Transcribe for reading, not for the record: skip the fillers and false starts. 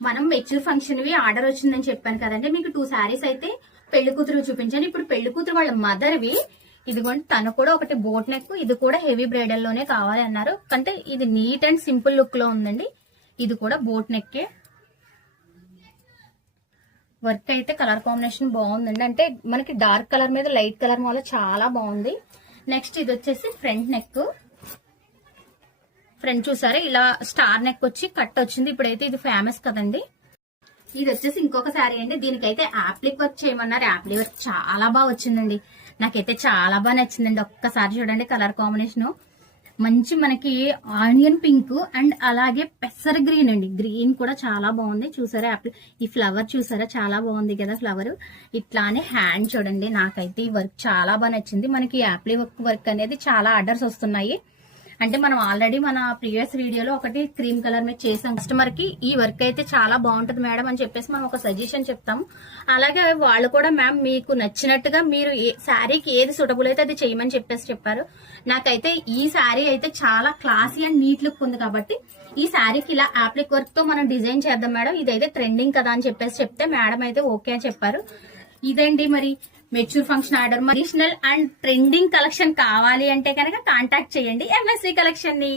మనం mature function వి order వచ్చిందని చెప్పాను కదండి, మీకు 2 శారీస్ అయితే పెళ్లి కూతురు చూపించాను. ఇప్పుడు పెళ్లి కూతురు వాళ్ళ మదర్వి ఇదిగోండి, తను కూడా ఒకటి బోట్ నెక్, ఇది కూడా హెవీ బ్రైడల్ లోనే కావాలి అన్నారు. అంటే ఇది నీట్ అండ్ సింపుల్ లుక్ లో ఉందండి. ఇది కూడా బోట్ నెక్కే. వర్క్ అయితే కలర్ కాంబినేషన్ బాగుందండి, అంటే మనకి డార్క్ కలర్ మీద లైట్ కలర్ వల్ల చాలా బాగుంది. నెక్స్ట్ ఇది వచ్చేసి ఫ్రంట్ నెక్. ఫ్రంట్ చూసారా ఇలా స్టార్ నెక్ వచ్చి కట్ వచ్చింది. ఇప్పుడైతే ఇది ఫేమస్ కదండి. ఇది వచ్చేసి ఇంకొక శారీ అండి. దీనికైతే యాప్లిక్ వర్క్ చేయమన్నారు. యాప్లిక్ వర్క్ చాలా బాగా వచ్చిందండి, నాకైతే చాలా బాగా నచ్చిందండి. ఒక్కసారి చూడండి కలర్ కాంబినేషన్ మంచి మనకి ఆనియన్ పింక్ అండ్ అలాగే పెసర్ గ్రీన్ అండి. గ్రీన్ కూడా చాలా బాగుంది. చూసారా ఈ ఫ్లవర్ చూసారా, చాలా బాగుంది కదా ఫ్లవర్. ఇట్లానే హ్యాండ్ చూడండి, నాకైతే ఈ వర్క్ చాలా బాగా నచ్చింది. మనకి యాప్లీ వర్క్ అనేది చాలా ఆర్డర్స్ వస్తున్నాయి. అంటే మనం ఆల్రెడీ మన ప్రీవియస్ వీడియోలో ఒకటి క్రీమ్ కలర్ మీద చేసాం. కస్టమర్ కి ఈ వర్క్ అయితే చాలా బాగుంటుంది మేడం అని చెప్పేసి మనం ఒక సజెషన్ చెప్తాము. అలాగే వాళ్ళు కూడా మ్యామ్ మీకు నచ్చినట్టుగా మీరు శారీకి ఏది సూటబుల్ అయితే అది చేయమని చెప్పేసి చెప్పారు. నాకైతే ఈ శారీ అయితే చాలా క్లాసీ అండ్ నీట్ లుక్ ఉంది కాబట్టి ఈ శారీకి ఇలా యాప్లిక్ వర్క్ తో మనం డిజైన్ చేద్దాం మేడం, ఇదైతే ట్రెండింగ్ కదా అని చెప్పేసి చెప్తే మేడం అయితే ఓకే అని చెప్పారు. ఇదండి మరి mature function order. Traditional and trending collection కావాలి అంటే కనుక కాంటాక్ట్ చేయండి ఎంఎస్వి కలెక్షన్ ని.